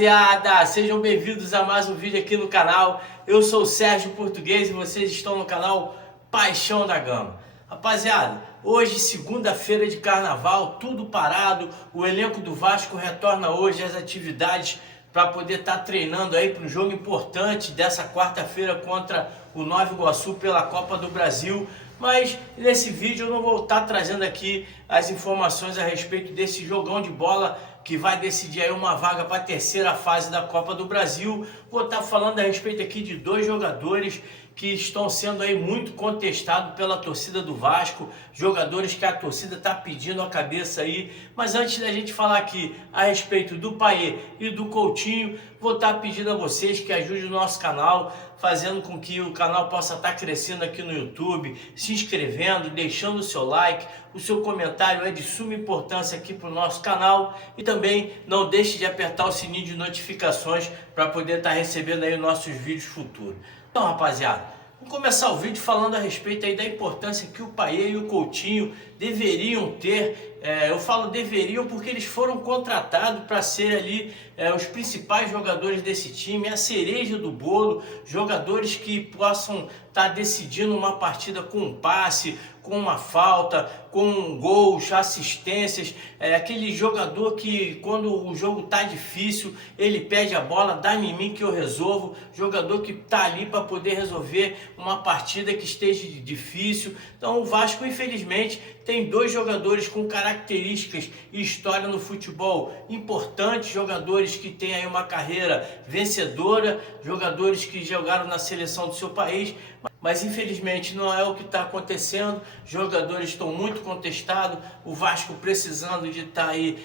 rapaziada, sejam bem-vindos a mais um vídeo aqui no canal. Eu sou o Sérgio Português e vocês estão no canal Paixão da Gama. Rapaziada, hoje segunda-feira de carnaval, tudo parado, o elenco do Vasco retorna hoje às atividades para poder estar treinando aí para um jogo importante dessa quarta-feira contra o Nova Iguaçu pela Copa do Brasil. Mas nesse vídeo eu não vou estar trazendo aqui as informações a respeito desse jogão de bola que vai decidir aí uma vaga para a terceira fase da Copa do Brasil. Vou estar falando a respeito aqui de dois jogadores que estão sendo aí muito contestados pela torcida do Vasco, jogadores que a torcida está pedindo a cabeça aí. Mas antes da gente falar aqui a respeito do Payet e do Coutinho, vou estar pedindo a vocês que ajudem o nosso canal, fazendo com que o canal possa estar crescendo aqui no YouTube, se inscrevendo, deixando o seu like, o seu comentário é de suma importância aqui para o nosso canal e também não deixe de apertar o sininho de notificações para poder estar recebendo aí os nossos vídeos futuros. Então, rapaziada, vamos começar o vídeo falando a respeito aí da importância que o Payet e o Coutinho deveriam ter. Eu falo deveriam porque eles foram contratados para ser ali os principais jogadores desse time, a cereja do bolo, jogadores que possam estar decidindo uma partida com um passe, com uma falta, com gols, assistências, aquele jogador que quando o jogo tá difícil, ele pede a bola, dá em mim que eu resolvo, jogador que tá ali para poder resolver uma partida que esteja difícil. Então o Vasco infelizmente tem dois jogadores com características e história no futebol importantes, jogadores que têm aí uma carreira vencedora, jogadores que jogaram na seleção do seu país, mas infelizmente não é o que está acontecendo. Jogadores estão muito contestados, o Vasco precisando de estar aí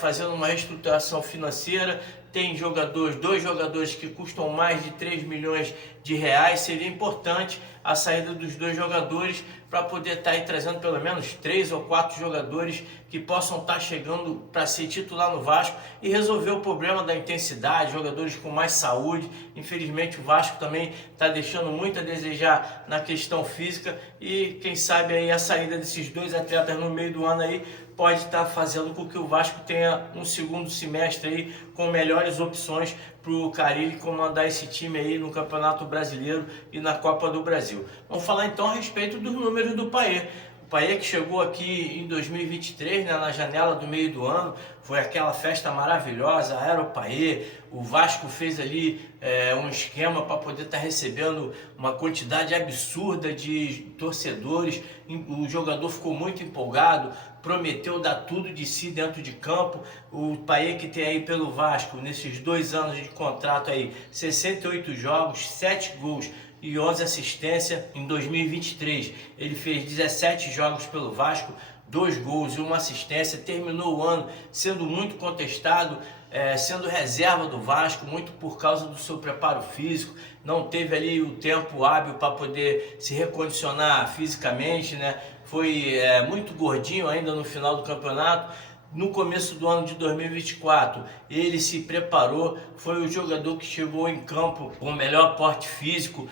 fazendo uma reestruturação financeira. Tem dois jogadores que custam mais de 3 milhões de reais. Seria importante a saída dos dois jogadores para poder estar aí trazendo pelo menos 3 ou 4 jogadores que possam estar chegando para ser titular no Vasco e resolver o problema da intensidade, jogadores com mais saúde. Infelizmente o Vasco também está deixando muito a desejar na questão física e quem sabe aí a saída desses dois atletas no meio do ano aí pode estar fazendo com que o Vasco tenha um segundo semestre aí com melhores opções para o Carille comandar esse time aí no Campeonato Brasileiro e na Copa do Brasil. Vamos falar então a respeito dos números do Payet. O Payet que chegou aqui em 2023, na janela do meio do ano, foi aquela festa maravilhosa, era o Payet. O Vasco fez ali um esquema para poder estar recebendo uma quantidade absurda de torcedores. O jogador ficou muito empolgado, prometeu dar tudo de si dentro de campo. O Payet que tem aí pelo Vasco, nesses 2 anos de contrato aí, 68 jogos, 7 gols e 11 assistências. Em 2023 ele fez 17 jogos pelo Vasco, 2 gols e 1 assistência, terminou o ano sendo muito contestado, sendo reserva do Vasco, muito por causa do seu preparo físico, não teve ali o tempo hábil para poder se recondicionar fisicamente, né? Foi muito gordinho ainda no final do campeonato. No começo do ano de 2024, ele se preparou, foi o jogador que chegou em campo com o melhor porte físico,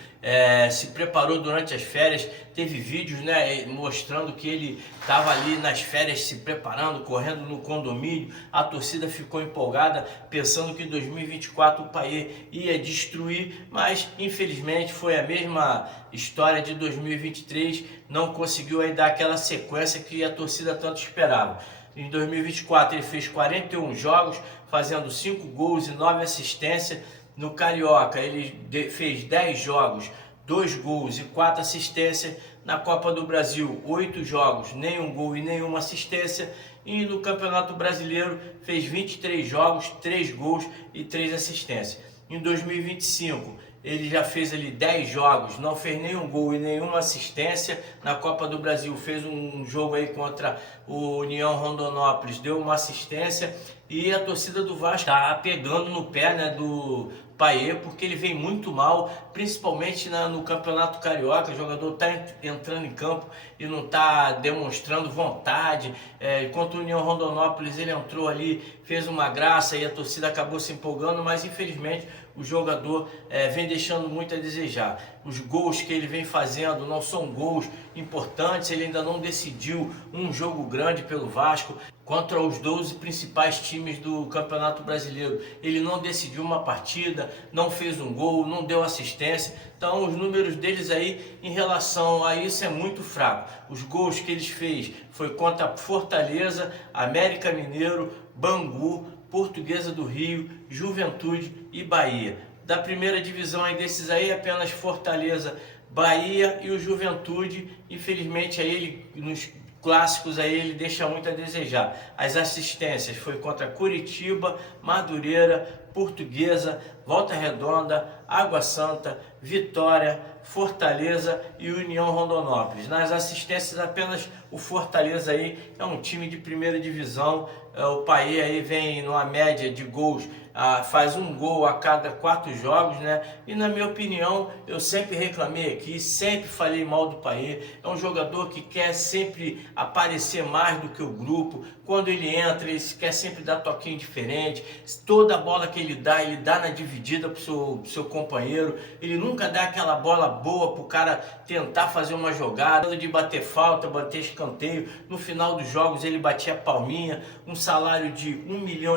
se preparou durante as férias. Teve vídeos, né, mostrando que ele estava ali nas férias se preparando, correndo no condomínio. A torcida ficou empolgada, pensando que em 2024 o Payet ia destruir, mas infelizmente foi a mesma história de 2023, não conseguiu aí dar aquela sequência que a torcida tanto esperava. Em 2024 ele fez 41 jogos, fazendo 5 gols e 9 assistências. No Carioca ele fez 10 jogos, 2 gols e 4 assistências. Na Copa do Brasil, 8 jogos, nenhum gol e nenhuma assistência. E no Campeonato Brasileiro fez 23 jogos, 3 gols e 3 assistências. Em 2025 ele já fez ali 10 jogos, não fez nenhum gol e nenhuma assistência. Na Copa do Brasil fez um jogo aí contra o União Rondonópolis, deu uma assistência. E a torcida do Vasco tá pegando no pé, né, do Payet, porque ele vem muito mal, principalmente no Campeonato Carioca. O jogador está entrando em campo e não está demonstrando vontade. Contra o União Rondonópolis ele entrou ali, fez uma graça e a torcida acabou se empolgando, mas infelizmente o jogador vem deixando muito a desejar. Os gols que ele vem fazendo não são gols importantes, ele ainda não decidiu um jogo grande pelo Vasco. Contra os 12 principais times do Campeonato Brasileiro, ele não decidiu uma partida, não fez um gol, não deu assistência. Então os números deles aí em relação a isso é muito fraco. Os gols que eles fez foi contra Fortaleza, América Mineiro, Bangu, Portuguesa do Rio, Juventude e Bahia. Da primeira divisão aí desses aí, apenas Fortaleza, Bahia e o Juventude. Infelizmente aí ele nos clássicos aí ele deixa muito a desejar. As assistências foi contra Curitiba, Madureira, Portuguesa, Volta Redonda, Água Santa, Vitória, Fortaleza e União Rondonópolis. Nas assistências apenas o Fortaleza aí é um time de primeira divisão. O Payet aí vem numa média de gols, faz um gol a cada 4 jogos, né? E na minha opinião, eu sempre reclamei aqui, sempre falei mal do Payet. É um jogador que quer sempre aparecer mais do que o grupo. Quando ele entra, ele quer sempre dar toquinho diferente. Toda bola que ele dá na dividida pro seu companheiro. Ele nunca dá aquela bola boa pro cara tentar fazer uma jogada, de bater falta, bater escanteio. No final dos jogos ele batia palminha. Um salário de 1,5 milhão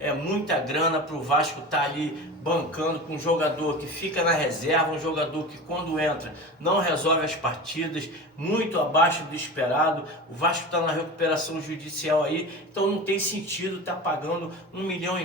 é muita grana para o Vasco estar ali bancando com um jogador que fica na reserva, um jogador que quando entra não resolve as partidas, muito abaixo do esperado. O Vasco está na recuperação judicial aí, então não tem sentido estar pagando 1,5 milhão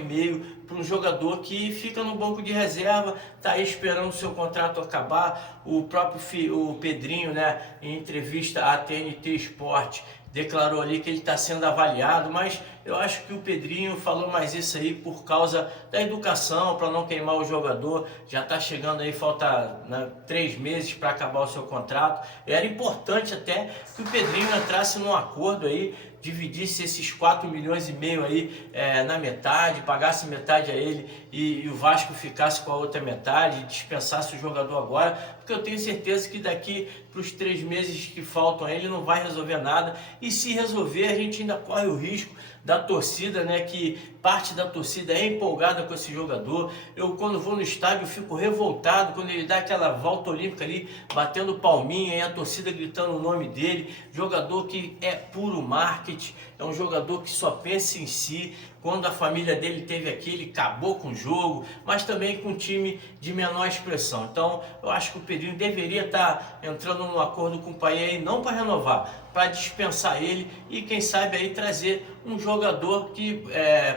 para um jogador que fica no banco de reserva, está aí esperando o seu contrato acabar. O próprio Pedrinho, né, em entrevista à TNT Sport, declarou ali que ele está sendo avaliado, mas eu acho que o Pedrinho falou mais isso aí por causa da educação, para não queimar o jogador. Já está chegando aí, falta 3 meses para acabar o seu contrato. Era importante até que o Pedrinho entrasse num acordo aí, dividisse esses 4,5 milhões aí na metade, pagasse metade a ele e o Vasco ficasse com a outra metade, dispensasse o jogador agora, porque eu tenho certeza que daqui para os 3 meses que faltam ele não vai resolver nada. E se resolver, a gente ainda corre o risco da torcida, né, que parte da torcida é empolgada com esse jogador. Eu, quando vou no estádio, fico revoltado quando ele dá aquela volta olímpica ali, batendo palminha e a torcida gritando o nome dele. Jogador que é puro marketing, é um jogador que só pensa em si. Quando a família dele teve aqui, ele acabou com o jogo, mas também com um time de menor expressão. Então, eu acho que o Pedrinho deveria estar entrando num acordo com o Payet, não para renovar, para dispensar ele e quem sabe aí trazer um jogador que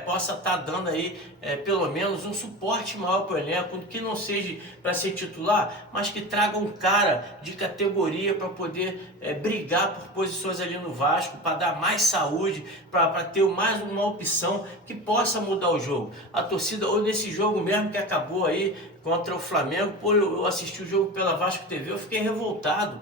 possa estar dando aí pelo menos um suporte maior para o elenco, que não seja para ser titular, mas que traga um cara de categoria para poder brigar por posições ali no Vasco, para dar mais saúde, para ter mais uma opção que possa mudar o jogo. A torcida, ou nesse jogo mesmo que acabou aí contra o Flamengo, eu assisti o jogo pela Vasco TV, eu fiquei revoltado.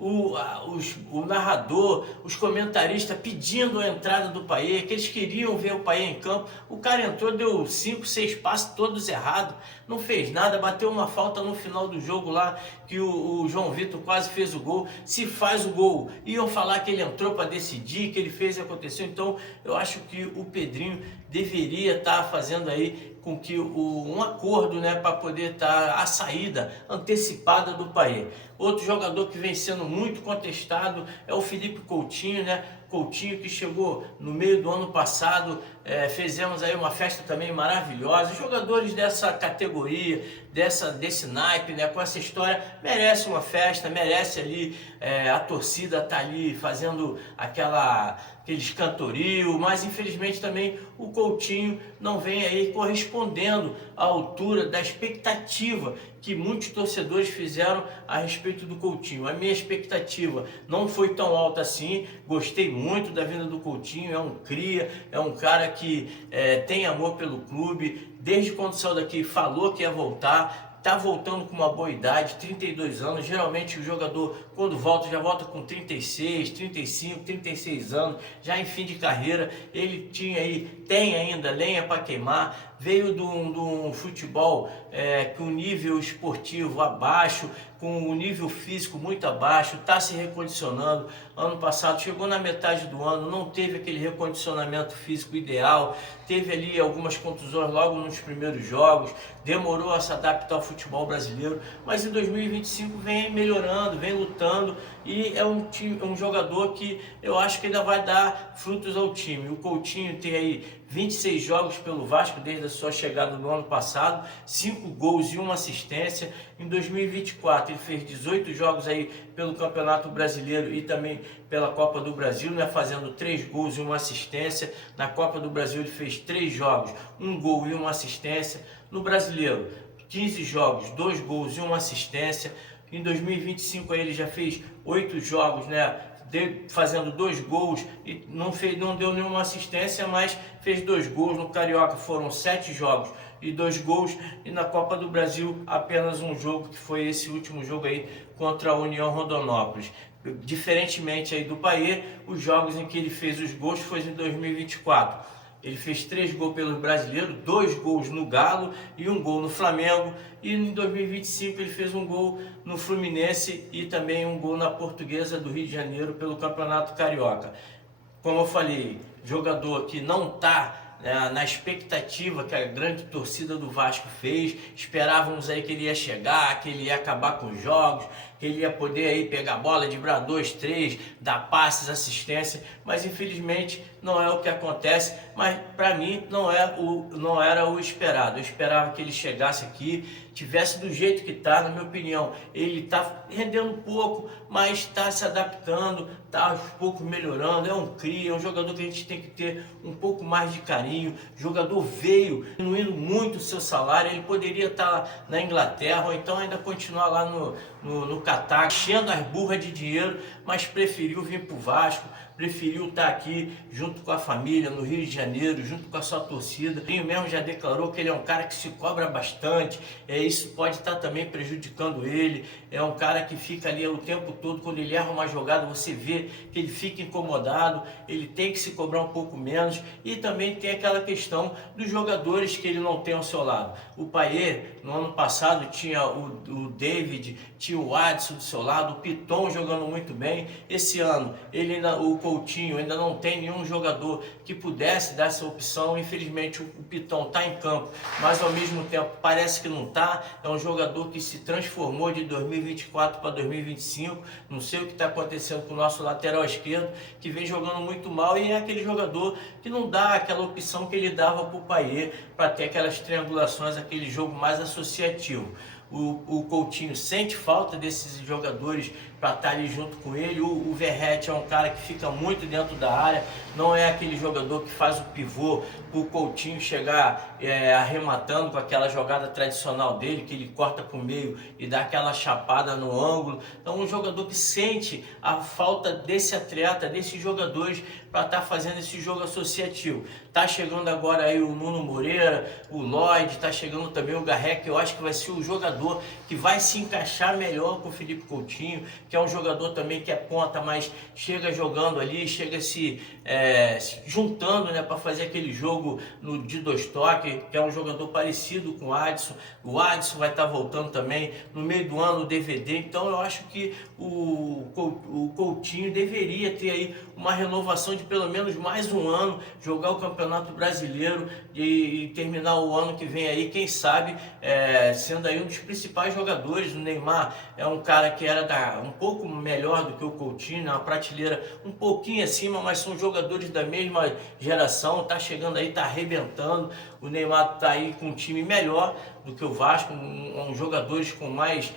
O narrador, os comentaristas pedindo a entrada do Payet, que eles queriam ver o Payet em campo. O cara entrou, deu 5, 6 passes todos errados, não fez nada, bateu uma falta no final do jogo lá, que o João Vitor quase fez o gol. Se faz o gol, iam falar que ele entrou para decidir, que ele fez e aconteceu. Então eu acho que o Pedrinho deveria estar fazendo aí com que um acordo, né, para poder estar a saída antecipada do Payet. Outro jogador que vem sendo muito contestado é o Felipe Coutinho, né? Coutinho que chegou no meio do ano passado, fizemos aí uma festa também maravilhosa. Os jogadores dessa categoria, desse naipe, né, com essa história, merece uma festa, merece ali a torcida tá ali fazendo aqueles cantorios, mas infelizmente também o Coutinho não vem aí correspondendo à altura da expectativa que muitos torcedores fizeram a respeito do Coutinho. A minha expectativa não foi tão alta assim, gostei muito da vinda do Coutinho, é um cria, é um cara que tem amor pelo clube, desde quando saiu daqui falou que ia voltar. Está voltando com uma boa idade, 32 anos. Geralmente o jogador, quando volta, já volta com 36, 35, 36 anos, já em fim de carreira. Ele tem ainda lenha para queimar. veio de um futebol com o nível esportivo abaixo, com o nível físico muito abaixo, está se recondicionando. Ano passado chegou na metade do ano, não teve aquele recondicionamento físico ideal, teve ali algumas contusões logo nos primeiros jogos, demorou a se adaptar ao futebol brasileiro, mas em 2025 vem melhorando, vem lutando e é um jogador que eu acho que ainda vai dar frutos ao time. O Coutinho tem aí 26 jogos pelo Vasco desde a sua chegada no ano passado, 5 gols e 1 assistência. Em 2024 ele fez 18 jogos aí pelo Campeonato Brasileiro e também pela Copa do Brasil, né, fazendo 3 gols e 1 assistência. Na Copa do Brasil ele fez 3 jogos, 1 gol e 1 assistência. No Brasileiro, 15 jogos, 2 gols e 1 assistência. Em 2025 aí ele já fez 8 jogos, né, fazendo 2 gols e não deu nenhuma assistência, mas fez 2 gols. No Carioca foram 7 jogos e 2 gols, e na Copa do Brasil apenas um jogo, que foi esse último jogo aí contra a União Rondonópolis. Diferentemente aí do Payet, os jogos em que ele fez os gols foi em 2024. Ele fez 3 gols pelo Brasileiro, 2 gols no Galo e 1 gol no Flamengo. E em 2025 ele fez 1 gol no Fluminense e também 1 gol na Portuguesa do Rio de Janeiro pelo Campeonato Carioca. Como eu falei, jogador que não está na expectativa que a grande torcida do Vasco fez. Esperávamos aí que ele ia chegar, que ele ia acabar com os jogos, que ele ia poder aí pegar a bola, driblar 2, 3, dar passes, assistência, mas infelizmente não é o que acontece. Mas para mim não era o esperado. Eu esperava que ele chegasse aqui, tivesse do jeito que está. Na minha opinião, ele está rendendo pouco, mas está se adaptando, está aos poucos melhorando. É um cria, é um jogador que a gente tem que ter um pouco mais de carinho. O jogador veio diminuindo muito o seu salário. Ele poderia estar na Inglaterra ou então ainda continuar lá no Catar, enchendo as burras de dinheiro, mas preferiu vir para o Vasco, preferiu estar aqui junto com a família no Rio de Janeiro, junto com a sua torcida. Ele mesmo já declarou que ele é um cara que se cobra bastante, isso pode estar também prejudicando ele. É um cara que fica ali o tempo todo, quando ele erra uma jogada, você vê que ele fica incomodado, ele tem que se cobrar um pouco menos. E também tem aquela questão dos jogadores que ele não tem ao seu lado. O Payet, no ano passado, tinha o David, tinha o Adson do seu lado, o Piton jogando muito bem. Esse ano, o Coutinho ainda não tem nenhum jogador que pudesse dar essa opção. Infelizmente o Piton está em campo, mas ao mesmo tempo parece que não está. É um jogador que se transformou de 2024 para 2025. Não sei o que está acontecendo com o nosso lateral esquerdo, que vem jogando muito mal, e é aquele jogador que não dá aquela opção que ele dava para o Payet, para ter aquelas triangulações, aquele jogo mais associativo. O Coutinho sente falta desses jogadores para estar ali junto com ele. O Verratti é um cara que fica muito dentro da área, não é aquele jogador que faz o pivô para o Coutinho chegar arrematando com aquela jogada tradicional dele, que ele corta para o meio e dá aquela chapada no ângulo. Então, um jogador que sente a falta desse atleta, desses jogadores, para estar fazendo esse jogo associativo. Tá chegando agora aí o Nuno Moreira, o Lloyd, tá chegando também o Garré, que eu acho que vai ser o jogador que vai se encaixar melhor com o Felipe Coutinho, que é um jogador também que é ponta, mas chega jogando ali, chega se juntando, né, para fazer aquele jogo de 2 toques, que é um jogador parecido com o Adson. O Adson vai estar voltando também no meio do ano, o DVD. Então eu acho que o Coutinho deveria ter aí uma renovação de pelo menos mais um ano, jogar o Campeonato Brasileiro e terminar o ano que vem aí, quem sabe, sendo aí um dos principais jogadores. O Neymar é um cara que era um pouco melhor do que o Coutinho, uma prateleira um pouquinho acima, mas são jogadores da mesma geração. Tá chegando aí, tá arrebentando. O Neymar tá aí com um time melhor do que o Vasco, jogadores com mais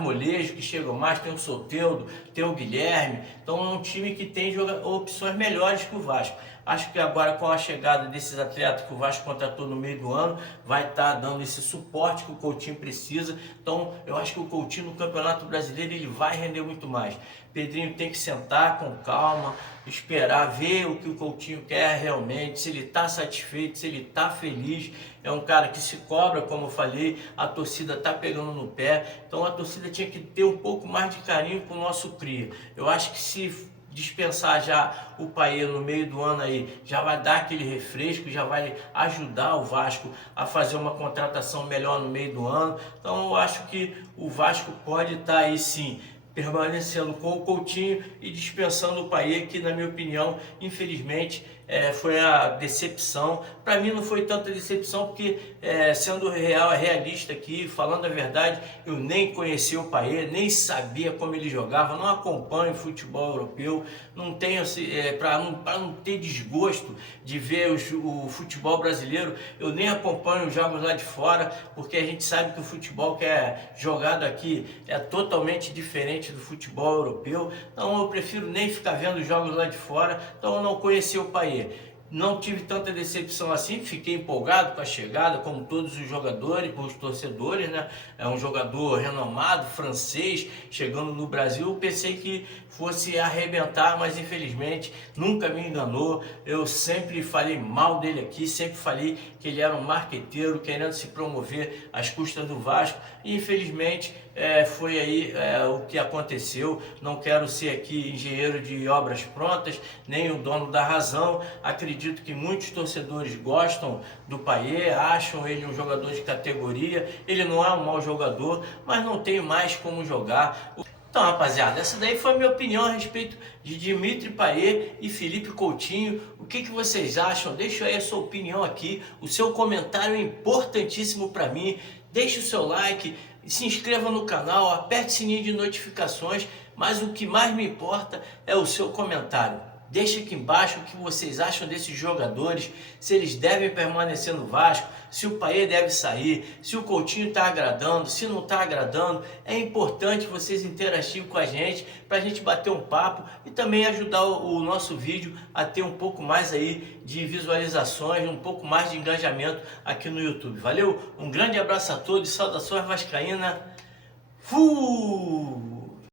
molejo, que chegam mais. Tem o Soteldo, tem o Guilherme. Então é um time que tem opções melhores que o Vasco. Acho que agora, com a chegada desses atletas que o Vasco contratou no meio do ano, vai estar dando esse suporte que o Coutinho precisa. Então eu acho que o Coutinho no Campeonato Brasileiro ele vai render muito mais. Pedrinho tem que sentar com calma, esperar, ver o que o Coutinho quer realmente, se ele está satisfeito, se ele está feliz. É um cara que se cobra, como eu falei, a torcida está pegando no pé. Então a torcida tinha que ter um pouco mais de carinho com o nosso cria. Eu acho que se dispensar já o Payet no meio do ano aí, já vai dar aquele refresco, já vai ajudar o Vasco a fazer uma contratação melhor no meio do ano. Então eu acho que o Vasco pode estar aí sim permanecendo com o Coutinho e dispensando o Payet, que na minha opinião, infelizmente, foi a decepção. Para mim não foi tanta decepção, porque sendo realista aqui, falando a verdade, eu nem conhecia o Payet, nem sabia como ele jogava, não acompanho futebol europeu, não tenho, para não ter desgosto de ver o futebol brasileiro, eu nem acompanho os jogos lá de fora, porque a gente sabe que o futebol que é jogado aqui é totalmente diferente do futebol europeu. Então eu prefiro nem ficar vendo os jogos lá de fora. Então eu não conhecia o Payet. Não tive tanta decepção assim, fiquei empolgado com a chegada, como todos os jogadores, os torcedores, né? É um jogador renomado, francês, chegando no Brasil. Eu pensei que fosse arrebentar, mas infelizmente nunca me enganou. Eu sempre falei mal dele aqui, sempre falei que ele era um marqueteiro, querendo se promover às custas do Vasco. E infelizmente foi aí o que aconteceu. Não quero ser aqui engenheiro de obras prontas, nem o dono da razão. Acredito que muitos torcedores gostam do Payet, acham ele um jogador de categoria. Ele não é um mau jogador, mas não tem mais como jogar. Então, rapaziada, essa daí foi a minha opinião a respeito de Dimitri Payet e Philippe Coutinho. O que vocês acham? Deixa aí a sua opinião aqui. O seu comentário é importantíssimo para mim. Deixe o seu like, se inscreva no canal, aperte o sininho de notificações. Mas o que mais me importa é o seu comentário. Deixa aqui embaixo o que vocês acham desses jogadores, se eles devem permanecer no Vasco, se o Payet deve sair, se o Coutinho está agradando, se não está agradando. É importante vocês interagirem com a gente, para a gente bater um papo e também ajudar o nosso vídeo a ter um pouco mais aí de visualizações, um pouco mais de engajamento aqui no YouTube. Valeu? Um grande abraço a todos, saudações vascaína. Fui!